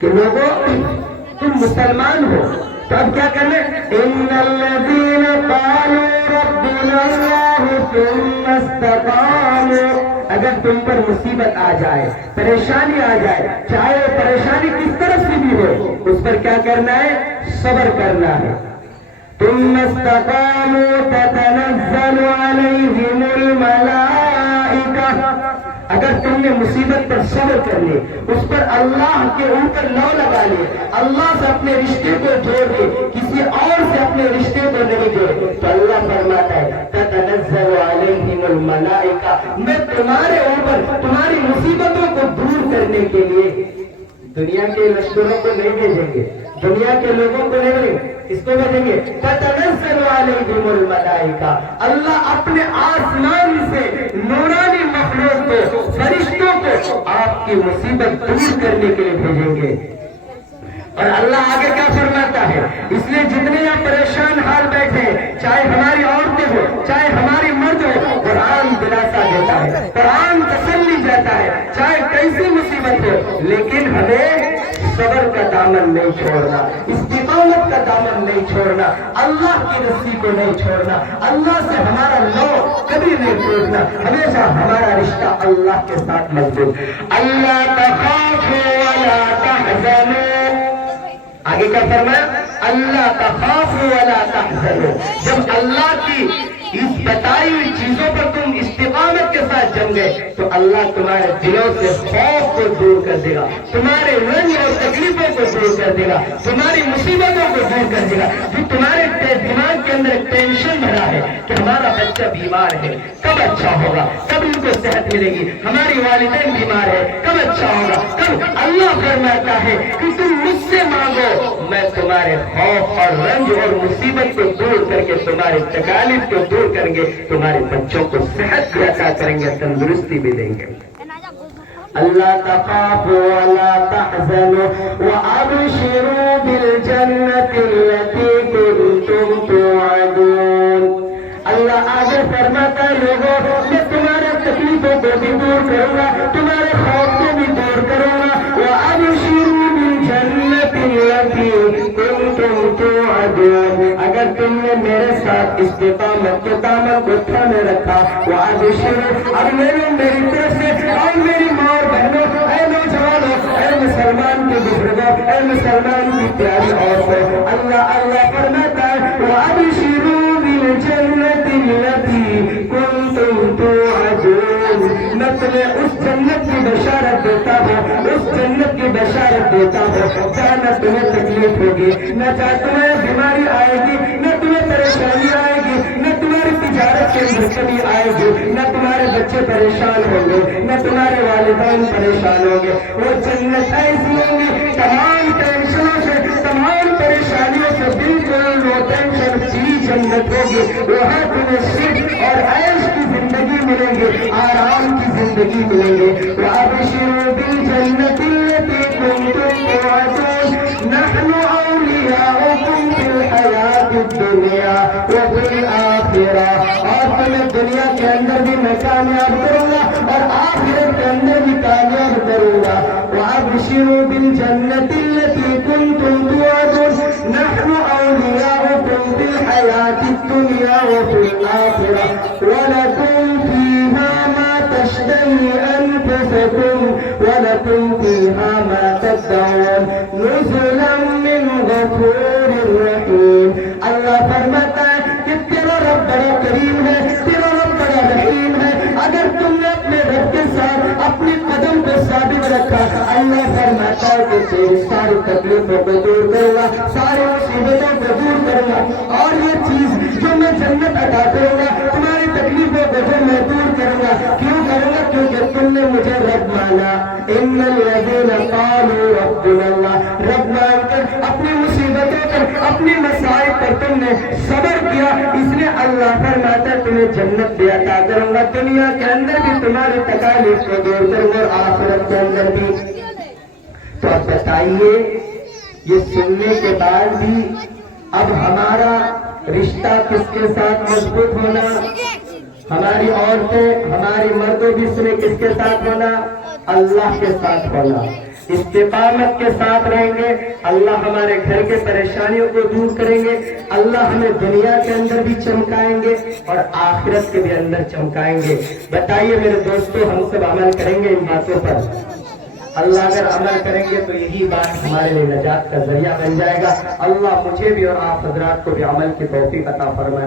کہ لوگوں تم مسلمان ہو تو اب کیا کرنا ہے؟ ان الذین قالوا ربنا اللہ ثم استقاموا، اگر تم پر مصیبت آ جائے، پریشانی آ جائے، چاہے وہ پریشانی کس طرف سے بھی ہو، اس پر کیا کرنا ہے؟ صبر کرنا ہے۔ ثم استقاموا تتنزل علیہم الملائکہ، اگر تم نے مصیبت پر صبر کر لی، اس پر اللہ کے اوپر لو لگا لی، اللہ سے اپنے رشتے کو جوڑ دے، کسی اور سے اپنے رشتے کو نہیں جوڑ، تو اللہ فرماتا ہے تتنزل علیہم الملائکہ، میں تمہارے اوپر تمہاری مصیبتوں کو دور کرنے کے لیے دنیا کے لشکروں کو نہیں بھیجیں گے، دنیا کے لوگوں کو نہیں بھیجیں گے، اس کو بھیجیں گے تتنزل علیہم الملائکہ، اللہ اپنے آسمان سے نورانی مخلوق کو، فرشتوں کو آپ کی مصیبت دور کرنے کے لیے بھیجیں گے۔ اور اللہ آگے کیا فرماتا ہے؟ اس لیے جتنے آپ پریشان حال بیٹھے، چاہے ہماری عورتیں ہو، چاہے ہماری مرد ہو، قرآن دلاسا دیتا ہے، قرآن تسلی دیتا ہے، چاہے کیسی مصیبت ہو، لیکن ہمیں صبر کا دامن نہیں چھوڑنا، استقامت کا دامن نہیں چھوڑنا، اللہ کی رسی کو نہیں چھوڑنا، اللہ سے ہمارا لو کبھی نہیں ٹوٹنا، ہمیشہ ہمارا رشتہ اللہ کے ساتھ مضبوط۔ اللہ تخافوا ولا تحزنوا، آگے کیا فرمایا؟ اللہ تخافوا ولا تحزنوا، جب اللہ کی اس بتائی ہوئی چیزوں پر تم استقامت کے ساتھ جم گئے تو اللہ تمہارے دلوں سے خوف کو دور کر دے گا، تمہارے رنج اور تکلیفوں کو دور کر دے گا، تمہاری مصیبتوں کو دور کر دے گا۔ جو تمہارے دماغ کے اندر ٹینشن بھرا ہے کہ ہمارا بچہ بیمار ہے، کب اچھا ہوگا، کب ان کو صحت ملے گی، ہماری والدین بیمار ہے، کب اچھا ہوگا، کب، اللہ فرماتا ہے کہ تم مجھ سے مانگو، میں تمہارے خوف اور رنج اور مصیبت کو دور کر کے تمہاری تکالیف کو دور کریں گے، تمہارے بچوں کو صحت بھی عطا کریں گے، تندرستی بھی دیں گے۔ اللہ تخافوا ولا تحزنوا وابشروا بالجنة التي كنتم توعدون، اللہ آگے فرماتا ہے لوگوں میں تمہارے تکلیفوں کو بھی دور کروں گا، تمہارے خوف کو بھی دور کروں گا، وابشروا بالجنة التي كنتم توعدون، اگر تم نے میرے ساتھ استقامت کے دامن کو تھامے رکھا، وابشروا، اب میری طرف سے اور میری ماں اور بہنوں، اے نوجوانوں، اے مسلمان کے بزرگوں، اے مسلمان کی پیاری عورتوں، اللہ فرماتا ہے وابشروا بالجنة التي كنتم توعدون، میں تمہیں اس جنت کی بشارت دیتا ہوں، اس جنت کی بشارت دیتا ہوں جہاں نہ تمہیں تکلیف ہوگی، نہ جہاں تمہیں بیماری آئے گی، نہ تمہیں پریشانی آئے گی، نہ تمہاری تجارت کے اندر کمی آئے گی، نہ تمہارے بچے پریشان ہوں گے، نہ تمہارے والدین پریشان ہوں گے۔ وہ جنت ایسی ہوگی تمام ٹینشنوں سے، تمام پریشانیوں سے بالکل وہ ٹینشن فری جنت ہوگی، وہاں تمہیں صرف اور عیش کی زندگی ملیں گے، آرام کی زندگی ملیں گے۔ وَأَبْشِرُوا بِالْجَنَّةِ الَّتِي كُنتُمْ تُوعَدُونَ نَحْنُ أَوْلِيَاؤُكُمْ فِي الْحَيَاةِ الدُّنْيَا وَفِي الْآخِرَةِ، اور تمہیں دنیا کے اندر بھی میں کامیاب کروں گا اور آخرت کے اندر بھی کامیاب کروں گا۔ وَأَبْشِرُوا بِالْجَنَّةِ الَّتِي كُنتُمْ تُوعَدُونَ نَحْنُ أَوْلِيَاؤُكُمْ فِي الْحَيَاةِ الدُّنْيَا وَفِي الْآخِرَةِ وَلَكُمْ فِيهَا مَا تَشْتَهِي أَنفُسُكُمْ وَلَكُمْ فِيهَا مَا تَدَّعُونَ نُزُلًا مِّنْ غَفُورٍ رَّحِيمٍ، اللہ فرماتا ہے کہ تیرا رب بڑا کریم ہے، تیرا رب بڑا رحیم ہے، اگر تم نے اپنے رب کے ساتھ اپنی قدم کو ثابت رکھا، اللہ فرماتا ہے کہ تیری ساری تکلیفوں کو دور کروں گا، ساری مصیبتوں کو دور کروں گا، اور یہ چیز جو میں جنت عطا کروں گا، تمہاری تکلیفوں کو جو میں دور کروں گا، کیوں کروں گا؟ کیونکہ تم نے مجھے رب مانا۔ ان الذین قالوا ربنا اللہ، رب مان کر اپنی مصیبتوں پر، اپنی مسائل پر تم نے صبر کیا، اس لیے اللہ فرماتا ہے تمہیں جنت بھی عطا کروں گا، دنیا کے اندر بھی تمہاری تکالیف کو دور کروں گا اور آخرت کے اندر بھی۔ تو اب بتائیے یہ سننے کے بعد بھی اب ہمارا رشتہ کس کے ساتھ مضبوط ہونا؟ ہماری عورتیں، ہماری مردوں بھی سنے کس کے ساتھ ہونا؟ اللہ کے ساتھ ہونا۔ استقامت کے ساتھ رہیں گے، اللہ ہمارے گھر کے پریشانیوں کو دور کریں گے، اللہ ہمیں دنیا کے اندر بھی چمکائیں گے اور آخرت کے بھی اندر چمکائیں گے۔ بتائیے میرے دوستو، ہم سب عمل کریں گے ان باتوں پر؟ اللہ اگر عمل کریں گے تو یہی بات ہمارے لیے نجات کا ذریعہ بن جائے گا۔ اللہ مجھے بھی اور آپ حضرات کو بھی عمل کی توفیق عطا فرمائے۔